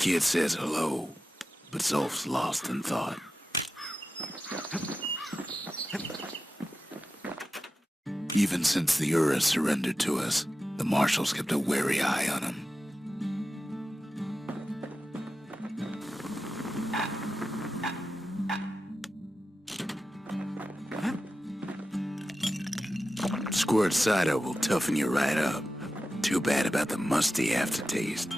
Kid says hello, but Zolf's lost in thought. Even since the Ura surrendered to us, the marshals kept a wary eye on him. Squirt cider will toughen you right up. Too bad about the musty aftertaste.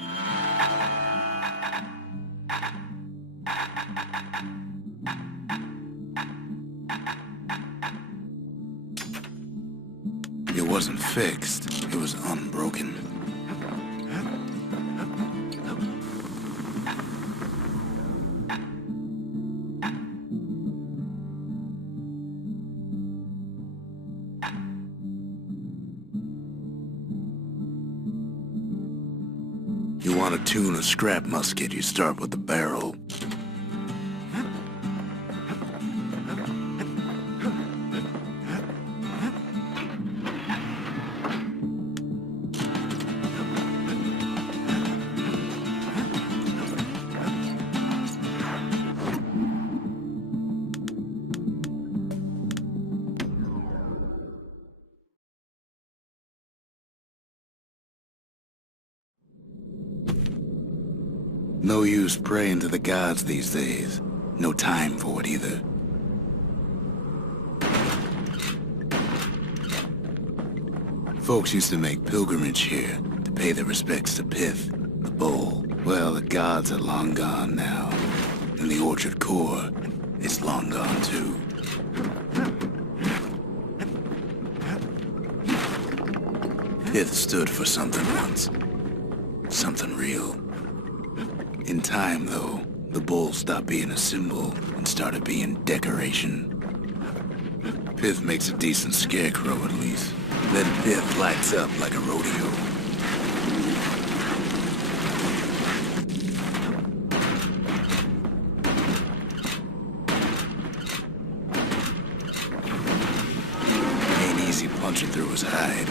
It wasn't fixed, it was unbroken. You want to tune a scrap musket, you start with the barrel. No use praying to the gods these days. No time for it either. Folks used to make pilgrimage here to pay their respects to Pith, the bull. Well, the gods are long gone now. And the orchard core is long gone too. Pith stood for something once. Something real. In time, though, the bull stopped being a symbol and started being decoration. Pith makes a decent scarecrow, at least. Then Pith lights up like a rodeo. Ain't easy punching through his hide.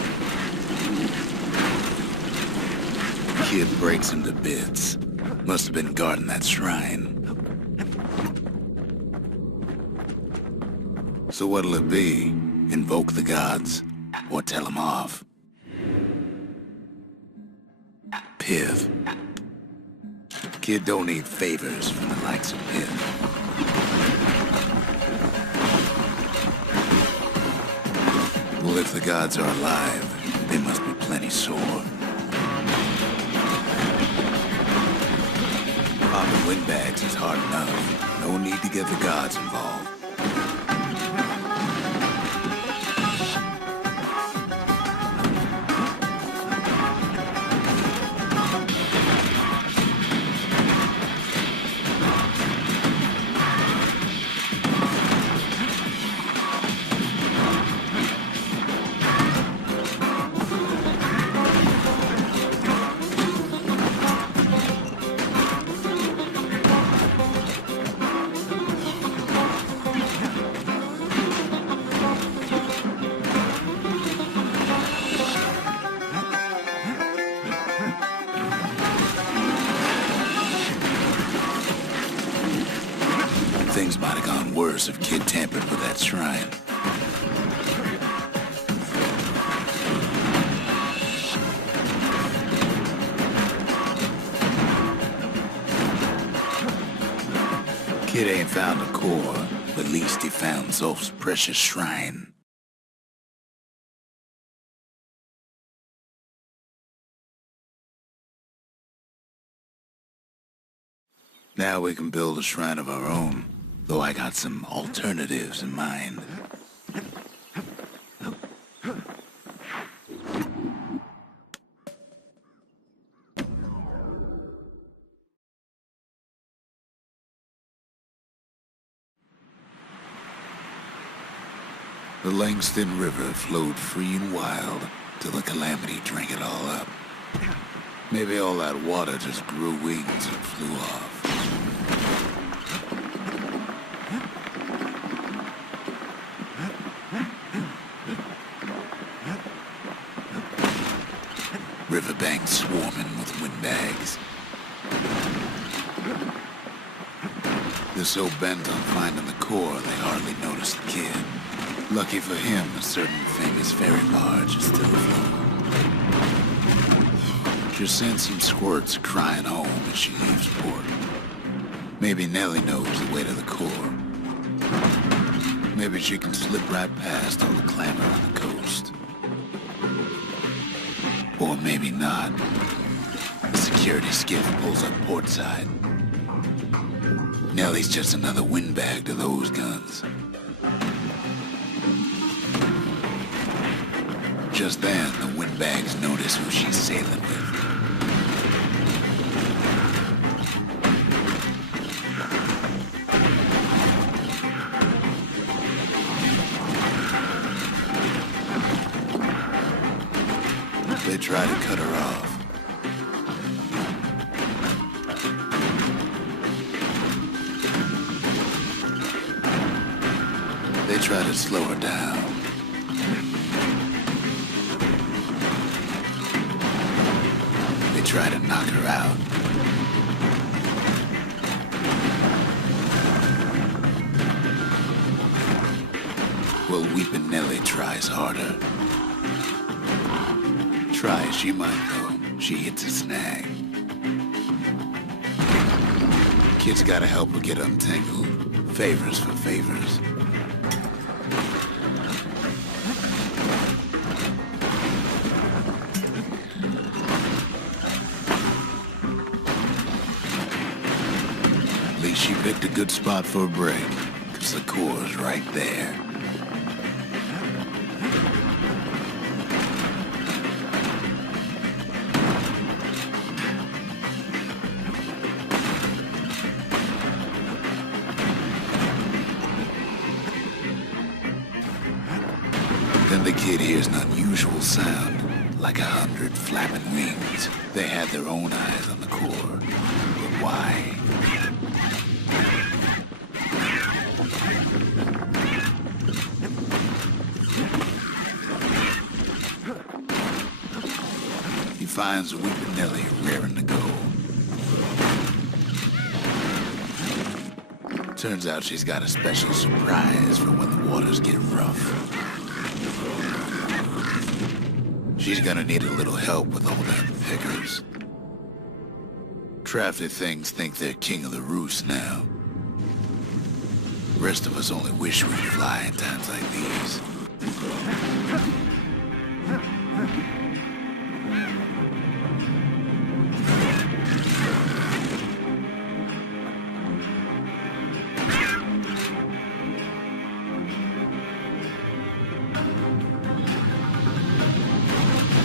Kid breaks him to bits. Must have been guarding that shrine. So what'll it be? Invoke the gods? Or tell them off? Pith. Kid don't need favors from the likes of Pith. Well, if the gods are alive, they must be plenty sore. Popping windbags is hard enough. No need to get the gods involved. Things might have gone worse if Kid tampered with that shrine. Kid ain't found a core, but at least he found Zolf's precious shrine. Now we can build a shrine of our own. Though I got some alternatives in mind. The Langston River flowed free and wild till the calamity drank it all up. Maybe all that water just grew wings and flew off. Riverbanks swarming with windbags. were so bent on finding the core, they hardly noticed the kid. Lucky for him, a certain famous ferry barge is still afloat. She sends some squirts crying home as she leaves port. Maybe Nellie knows the way to the core. Maybe she can slip right past all the clamor on the coast. Or maybe not. The security skiff pulls up portside. Nellie's just another windbag to those guns. Just then, the windbags notice who she's sailing with. They try to cut her off. They try to slow her down. They try to knock her out. Well, Weepin' Nellie tries harder. Try as she might, though, she hits a snag. Kid's gotta help her get untangled. Favors for favors. At least she picked a good spot for a break, 'cause the core's right there. Then the kid hears an unusual sound, like 100 flapping wings. They had their own eyes on the core. But why? He finds Weepin' Nellie raring to go. Turns out she's got a special surprise for when the waters get rough. She's gonna need a little help with all them pickers. Crafty things think they're king of the roost now. Rest of us only wish we could fly in times like these.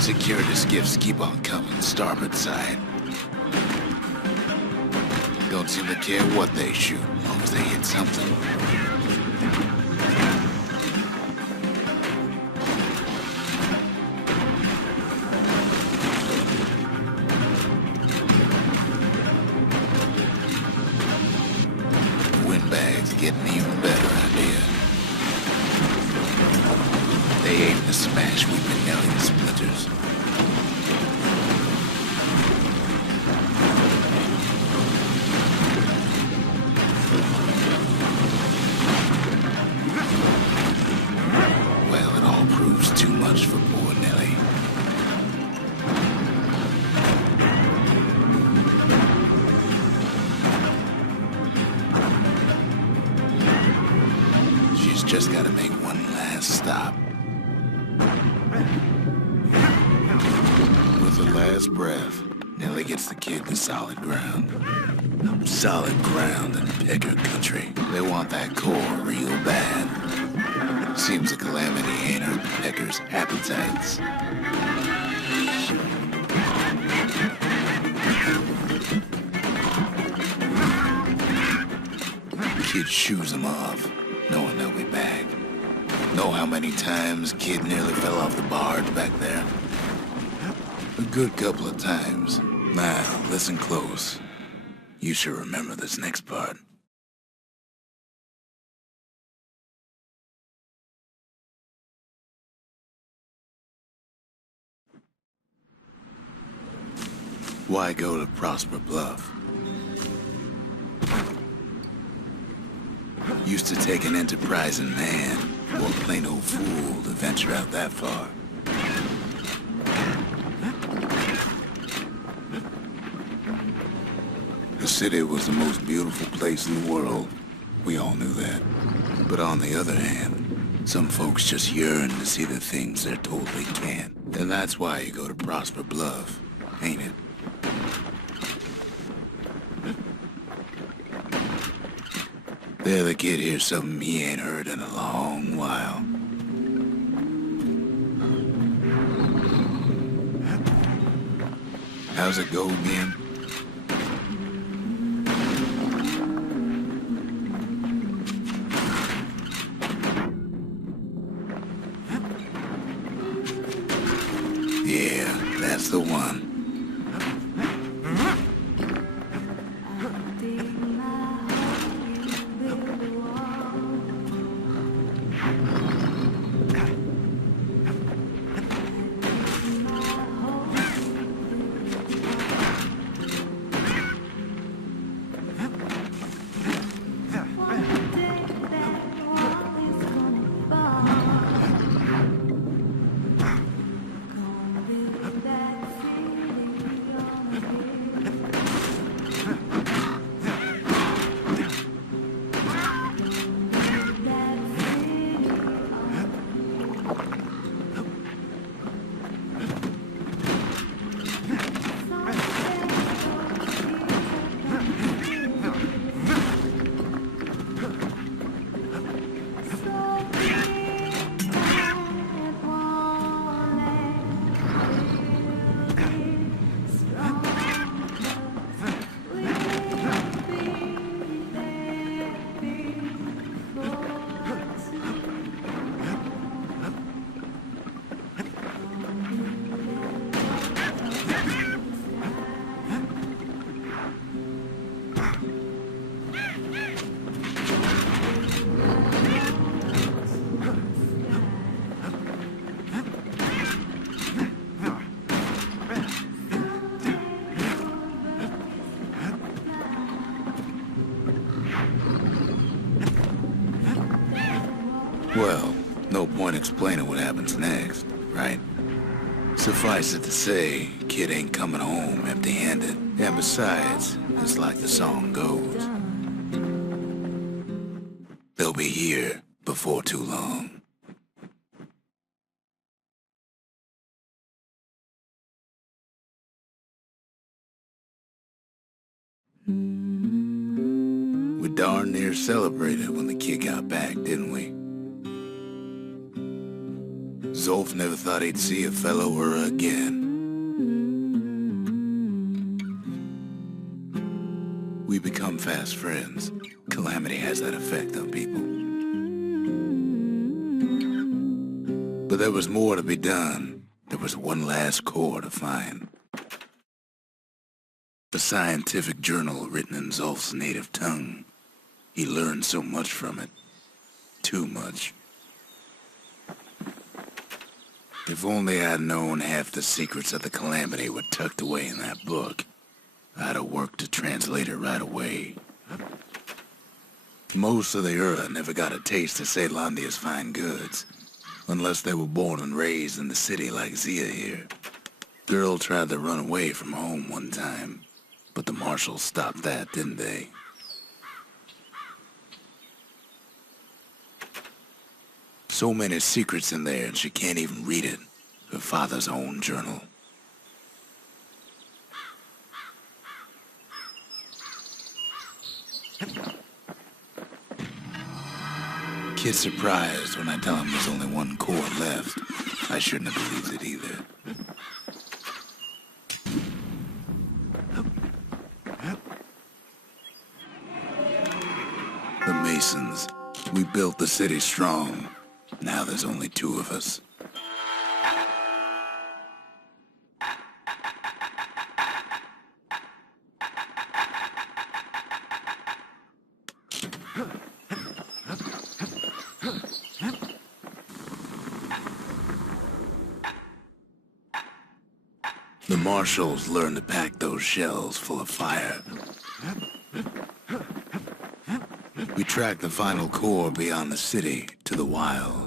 Security skiffs keep on coming, starboard side. Don't seem to care what they shoot, as long as they hit something. Windbags getting even better idea. They aim to smash Weepin' Nellie to splinters. Well, it all proves too much for poor Nellie. She's just got to make one last stop. With her last breath, Nellie gets the kid to solid ground. Solid ground in Pecker country. They want that core real bad. Seems a calamity ain't hurt Pecker's appetites. Kid shoos him off, knowing they'll be back. Know how many times Kid nearly fell off the barge back there? A good couple of times. Now, listen close. You should remember this next part. Why go to Prosper Bluff? Used to take an enterprising man or a plain old fool to venture out that far. The city was the most beautiful place in the world. We all knew that. But on the other hand, some folks just yearn to see the things they're told they can't. And that's why you go to Prosper Bluff, ain't it? There the kid hears something he ain't heard in a long while. How's it go again? Yeah, that's the one. Well, no point explaining what happens next, right? Suffice it to say, kid ain't coming home empty-handed. And besides, it's like the song goes. They'll be here before too long. We darn near celebrated when the kid got back, didn't we? Zolf never thought he'd see a fellow or her again. We become fast friends. Calamity has that effect on people. But there was more to be done. There was one last core to find. A scientific journal written in Zolf's native tongue. He learned so much from it. Too much. If only I'd known half the secrets of the Calamity were tucked away in that book, I'd have worked to translate it right away. Most of the Ura never got a taste of Caelondia's fine goods, unless they were born and raised in the city like Zia here. Girl tried to run away from home one time, but the marshals stopped that, didn't they? So many secrets in there, and she can't even read it. Her father's own journal. Kid's surprised when I tell him there's only one core left. I shouldn't have believed it either. The Masons. We built the city strong. Now there's only two of us. The marshals learned to pack those shells full of fire. We tracked the final core beyond the city to the wild.